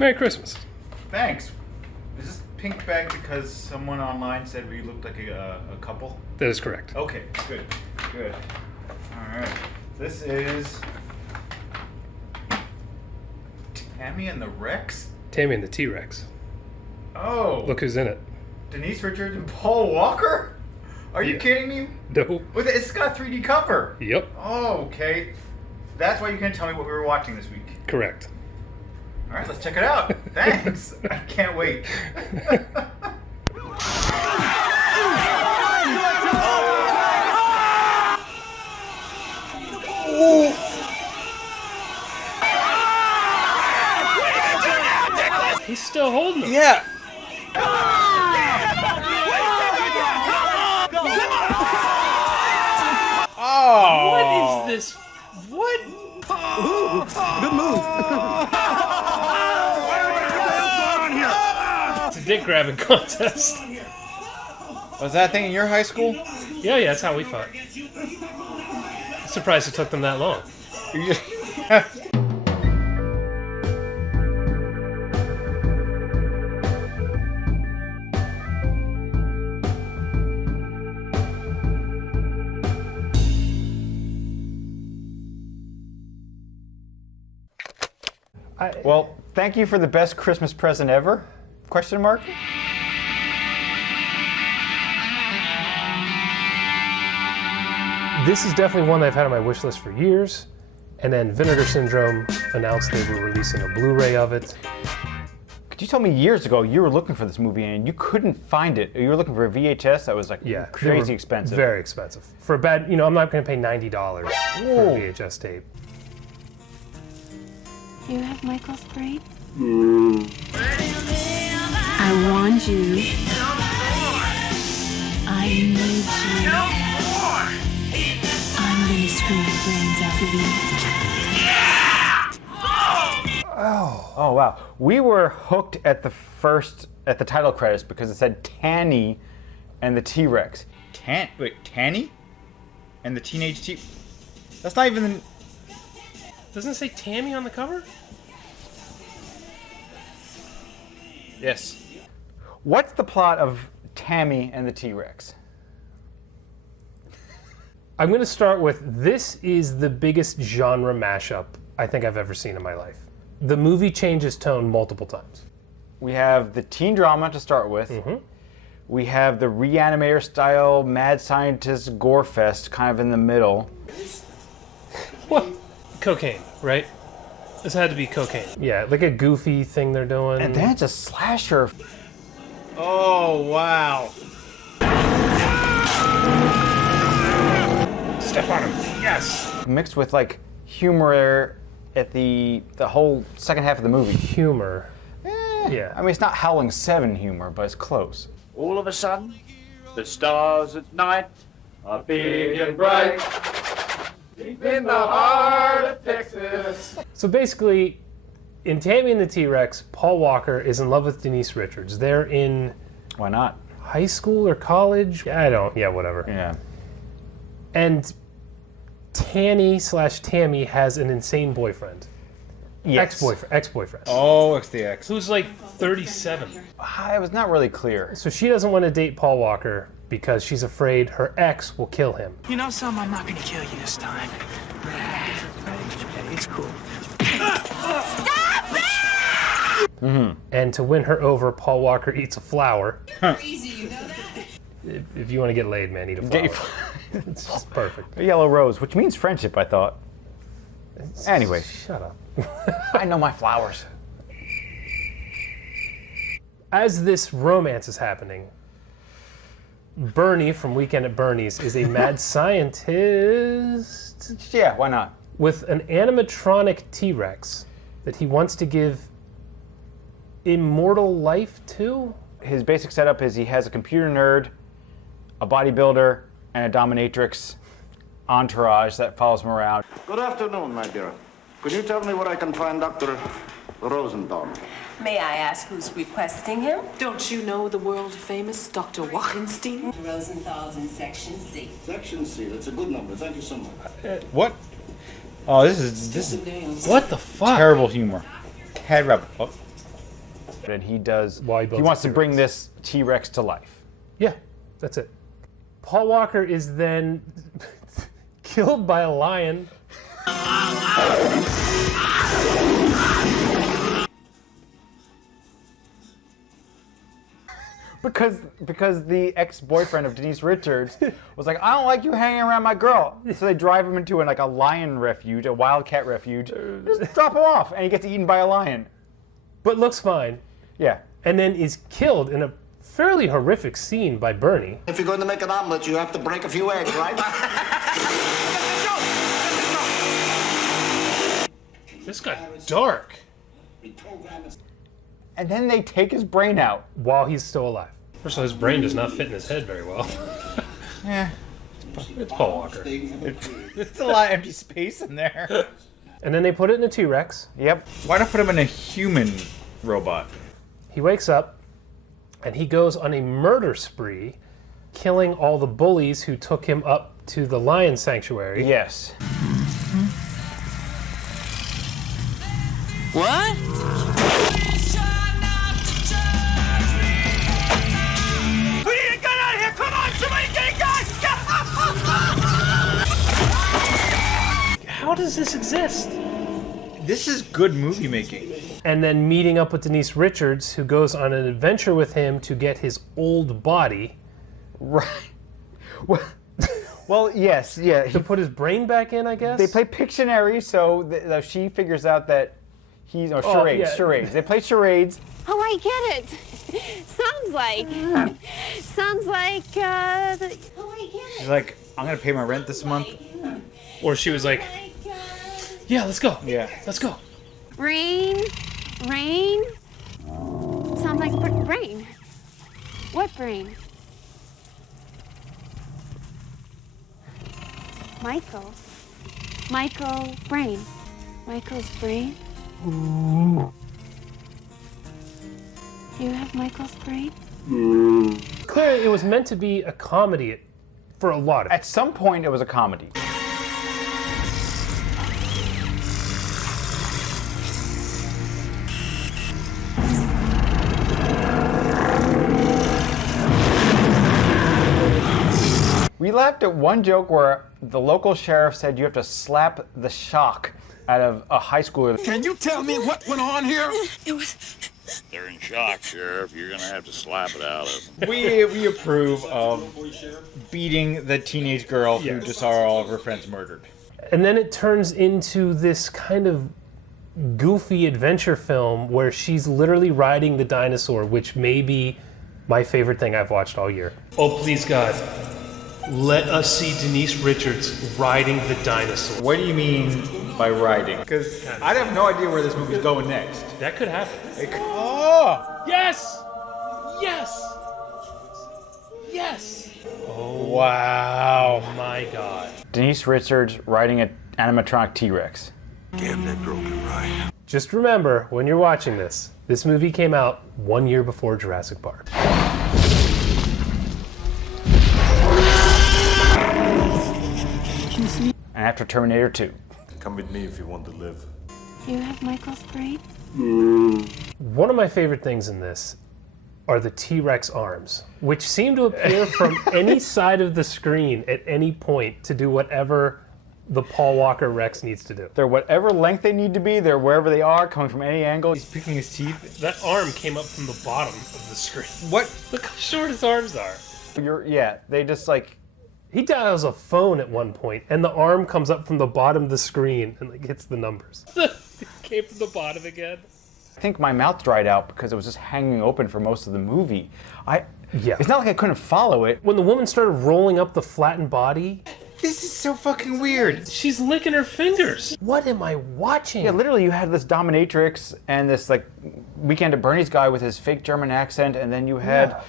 Merry Christmas. Thanks. Is this pink bag because someone online said we looked like a couple? That is correct. Okay, good. Good. Alright. This is Tammy and the Rex? Tammy and the T-Rex. Oh. Look who's in it. Denise Richards and Paul Walker? Are you kidding me? No. It's got a 3D cover. Yep. Oh, okay. That's why you can't tell me what we were watching this week. Correct. All right, let's check it out. Thanks. I can't wait. He's still holding him. Yeah. Oh. What is this? What? Ooh, good move. It's a dick grabbing contest. Was that thing in your high school? Yeah, that's how we fought. Surprised it took them that long. Well, thank you for the best Christmas present ever? Question mark? This is definitely one that I've had on my wish list for years. And then Vinegar Syndrome announced they were releasing a Blu-ray of it. Could you tell me years ago you were looking for this movie and you couldn't find it? You were looking for a VHS that was like crazy expensive. Very expensive. For a bad, I'm not going to pay $90 for a VHS tape. You have Michael's brain? I want you. I need you. I'm gonna screw your brains out of you. Oh wow. We were hooked at the title credits because it said Tanny and the T-Rex. Wait, Tanny? And the Teenage T... That's not even... Doesn't it say Tammy on the cover? Yes. What's the plot of Tammy and the T-Rex? I'm going to start with, this is the biggest genre mashup I think I've ever seen in my life. The movie changes tone multiple times. We have the teen drama to start with. Mm-hmm. We have the Reanimator style mad scientist gore fest kind of in the middle. What? Cocaine, right? This had to be cocaine. Yeah, like a goofy thing they're doing. And then it's a slasher. Oh, wow. Step on him. Yes. Mixed with like humor at the whole second half of the movie. Humor. Yeah. I mean, it's not Howling 7 humor, but it's close. All of a sudden, the stars at night are big and bright. Deep in the heart of Texas. So basically, in Tammy and the T-Rex, Paul Walker is in love with Denise Richards. They're in... Why not? High school or college? Yeah, whatever. Yeah. And Tammy has an insane boyfriend. Yes. Ex-boyfriend. Oh, it's the ex. Who's like 37. It was not really clear. So she doesn't want to date Paul Walker because she's afraid her ex will kill him. You know something? I'm not gonna kill you this time. It's cool. Stop it! Mm-hmm. And to win her over, Paul Walker eats a flower. Crazy, you know that? If you want to get laid, man, eat a flower. It's just perfect. A yellow rose, which means friendship, I thought. Anyway. Shut up. I know my flowers. As this romance is happening, Bernie from Weekend at Bernie's is a mad scientist. Yeah, why not? With an animatronic T-Rex that he wants to give immortal life to. His basic setup is he has a computer nerd, a bodybuilder, and a dominatrix entourage that follows him around. Good afternoon, my dear. Could you tell me where I can find Dr. Rosenthal? May I ask who's requesting him? Don't you know the world-famous Dr. Wachenstein? Rosenthal's in Section C. Section C. That's a good number. Thank you so much. What? Oh, this is What the fuck? terrible humor. Terrible. Oh. And he does. While he He builds wants the to bring T-Rex. this T-Rex to life. Yeah, that's it. Paul Walker is then killed by a lion. Because the ex-boyfriend of Denise Richards was like, I don't like you hanging around my girl. So they drive him into a lion refuge, a wildcat refuge. Just drop him off, and he gets eaten by a lion. But looks fine. Yeah. And then is killed in a fairly horrific scene by Bernie. If you're going to make an omelet, you have to break a few eggs, right? This got dark. And then they take his brain out. While he's still alive. First of all, his brain does not fit in his head very well. Yeah. It's Paul Walker. It's a lot of empty space in there. And then they put it in a T-Rex. Yep. Why not put him in a human robot? He wakes up, and he goes on a murder spree, killing all the bullies who took him up to the lion sanctuary. Yes. What? We need to get out of here! Come on, somebody get a gun! How does this exist? This is good movie making. And then meeting up with Denise Richards, who goes on an adventure with him to get his old body. Right. Well, yes, yeah. To put his brain back in, I guess? They play Pictionary, so she figures out that he's... Oh, charades, yeah. charades. They play charades. Oh, I get it. Sounds like. Oh, I get She's like, I'm going to pay my rent this month. Or she was like, yeah, let's go. Yeah. Let's go. Rain. Sounds like brain. What brain? Michael brain. Michael's brain. You have Michael's brain? Clearly, it was meant to be a comedy for a lot of it. At some point, it was a comedy. We laughed at one joke where the local sheriff said you have to slap the shock out of a high schooler. Can you tell me what went on here? They're in shock, Sheriff. You're gonna have to slap it out of them. We approve of beating the teenage girl who Yes. just saw all of her friends murdered. And then it turns into this kind of goofy adventure film where she's literally riding the dinosaur, which may be my favorite thing I've watched all year. Oh, please, God. Let us see Denise Richards riding the dinosaur. What do you mean by riding? Because I have no idea where this movie's going next. That could happen. Oh! Yes! Yes! Yes! Wow. Oh my God. Denise Richards riding an animatronic T-Rex. Damn, that girl can ride. Just remember, when you're watching this movie came out 1 year before Jurassic Park. And after Terminator 2. Come with me if you want to live. You have Michael's brain? One of my favorite things in this are the T-Rex arms, which seem to appear from any side of the screen at any point to do whatever the Paul Walker Rex needs to do. They're whatever length they need to be, they're wherever they are, coming from any angle. He's picking his teeth. That arm came up from the bottom of the screen. What? Look how short his arms are. They just like... He dials a phone at one point, and the arm comes up from the bottom of the screen and like hits the numbers. It came from the bottom again. I think my mouth dried out because it was just hanging open for most of the movie. Yeah. It's not like I couldn't follow it. When the woman started rolling up the flattened body, This is so fucking weird. she's licking her fingers. What am I watching? Yeah, literally you had this dominatrix and this like Weekend at Bernie's guy with his fake German accent, and then you had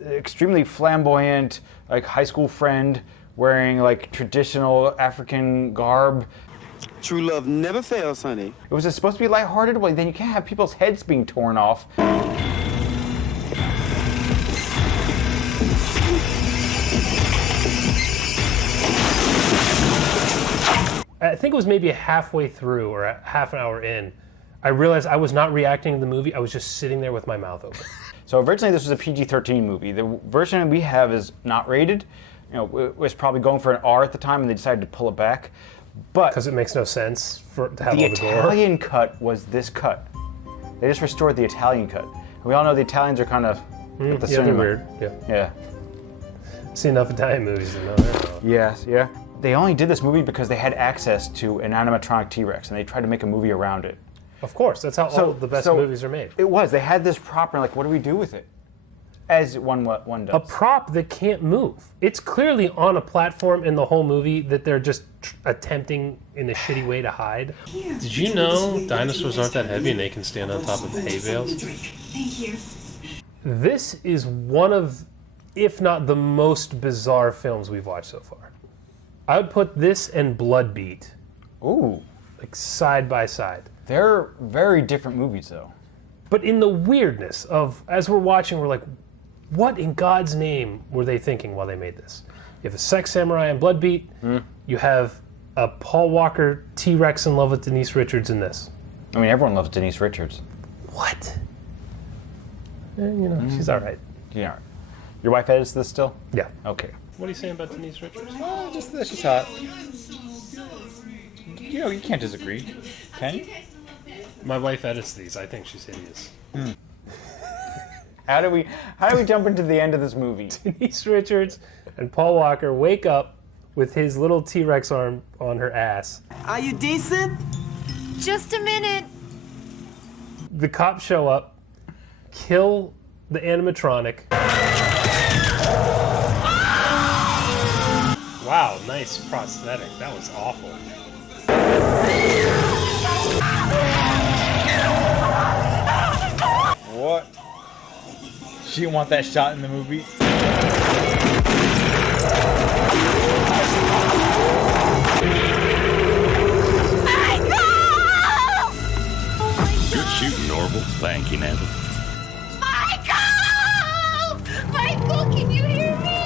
extremely flamboyant like high school friend wearing like traditional African garb. True love never fails, honey. It was supposed to be lighthearted, well then you can't have people's heads being torn off. I think it was maybe halfway through or a half an hour in. I realized I was not reacting to the movie. I was just sitting there with my mouth open. So originally this was a PG-13 movie. The version we have is not rated. You know, it was probably going for an R at the time, and they decided to pull it back. But Because it makes no sense to have the all the gore. Italian cut was this cut. They just restored the Italian cut. And we all know the Italians are kind of at the Yeah, they're cinema. weird. Yeah. Yeah. See enough Italian movies to know that. Yes, yeah. They only did this movie because they had access to an animatronic T-Rex, and they tried to make a movie around it. Of course, that's how all the best movies are made. It was. They had this prop, and like, what do we do with it? As one does. A prop that can't move. It's clearly on a platform in the whole movie that they're just attempting in a shitty way to hide. Did you know dinosaurs aren't that heavy and they can stand on top of hay bales? Thank you. This is one of, if not the most bizarre films we've watched so far. I would put this and Blood Beat Ooh. like side by side. They're very different movies, though. But in the weirdness of, as we're watching, we're like, what in God's name were they thinking while they made this? You have a sex samurai in Blood Beat. You have a Paul Walker T-Rex in love with Denise Richards in this. I mean, everyone loves Denise Richards. What? She's all right. Yeah. Your wife edits this still? Yeah. Okay. What are you saying about Denise Richards? That's just hot. You know, you can't disagree. Can you? My wife edits these. I think she's hideous. How do we jump into the end of this movie? Denise Richards and Paul Walker wake up with his little T-Rex arm on her ass. Are you decent? Just a minute. The cops show up, kill the animatronic. Wow, nice prosthetic. That was awful. What? She didn't want that shot in the movie? Good shooting, Orville. Thank you, Neville. Michael! Michael, can you hear me?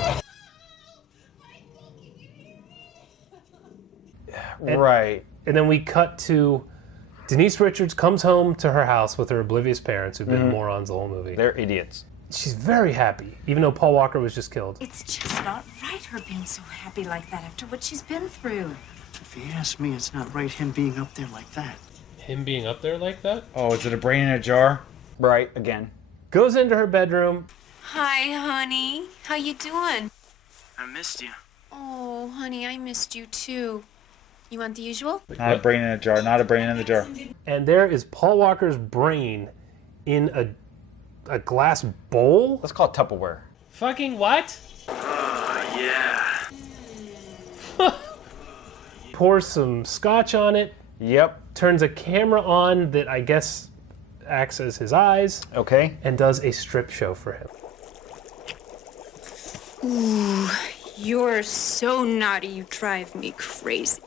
Right. And then we cut to Denise Richards comes home to her house with her oblivious parents who've been morons the whole movie. They're idiots. She's very happy, even though Paul Walker was just killed. It's just not right, her being so happy like that after what she's been through. If you ask me, it's not right him being up there like that. Him being up there like that? Oh, is it a brain in a jar? Right, again. Goes into her bedroom. Hi, honey. How you doing? I missed you. Oh, honey, I missed you too. You want the usual? Not a brain in a jar, not a brain in the jar. And there is Paul Walker's brain in a glass bowl. Let's call it Tupperware. Fucking what? Yeah. Pours some scotch on it. Yep. Turns a camera on that I guess acts as his eyes. Okay. And does a strip show for him. Ooh, you're so naughty. You drive me crazy.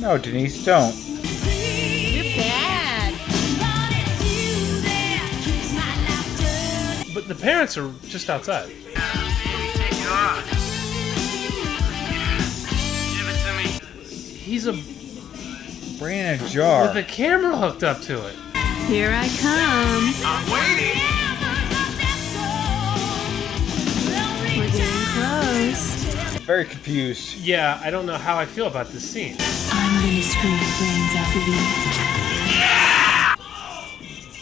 No, Denise, don't. You're bad. But the parents are just outside. He's a Brain in a jar. with a camera hooked up to it. Here I come. I'm waiting. We're getting close. Very confused. Yeah, I don't know how I feel about this scene. I'm gonna screw your brains out, baby.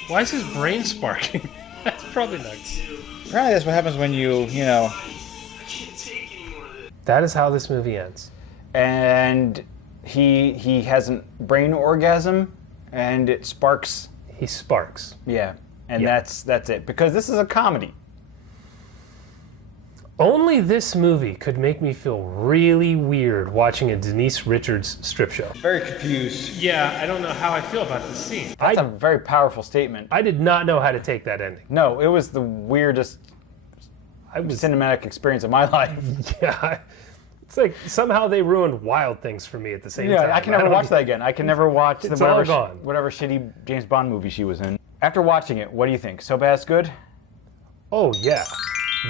Why is his brain sparking? That's probably nuts. Apparently that's what happens when you know. That is how this movie ends. And he has a brain orgasm, and it sparks. He sparks. Yeah, and Yeah. that's it. Because this is a comedy. Only this movie could make me feel really weird watching a Denise Richards strip show. Very confused. Yeah, I don't know how I feel about this scene. That's a very powerful statement. I did not know how to take that ending. No, it was the weirdest cinematic experience of my life. Yeah. It's like somehow they ruined Wild Things for me at the same time. Yeah, I can never watch that again. I can never watch It's all gone. whatever shitty James Bond movie she was in. After watching it, what do you think? So bad it's good? Oh, yeah.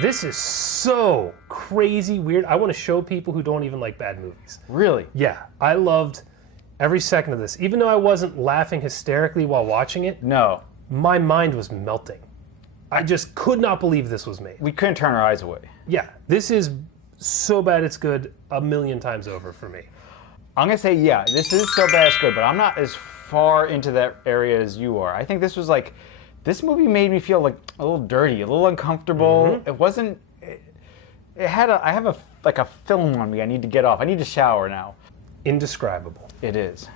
This is so crazy weird. I want to show people who don't even like bad movies. Really? Yeah, I loved Every second of this. Even though I wasn't laughing hysterically while watching it, No. my mind was melting. I just could not believe this was made. We couldn't turn our eyes away. Yeah, this is so bad it's good 1,000,000 times over for me. I'm gonna say, yeah, this is so bad it's good, but I'm not as far into that area as you are. I think this was like, this movie made me feel like a little dirty, a little uncomfortable. It wasn't, I have a film on me I need to get off. I need to shower now. Indescribable. It is.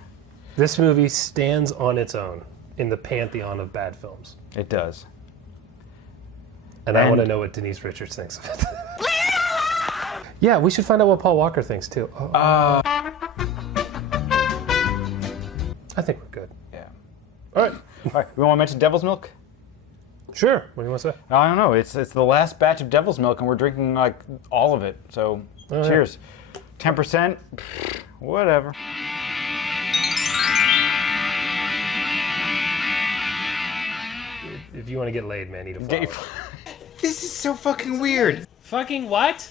This movie stands on its own in the pantheon of bad films. It does. And I want to know what Denise Richards thinks of it. Yeah, we should find out what Paul Walker thinks too. I think we're good. Yeah. All right. All right, we want to mention Devil's Milk? Sure. What do you want to say? I don't know. It's the last batch of Devil's Milk, and we're drinking like all of it. So, cheers. 10%, whatever. If you want to get laid, man, eat a flower. This is so fucking weird. Fucking what?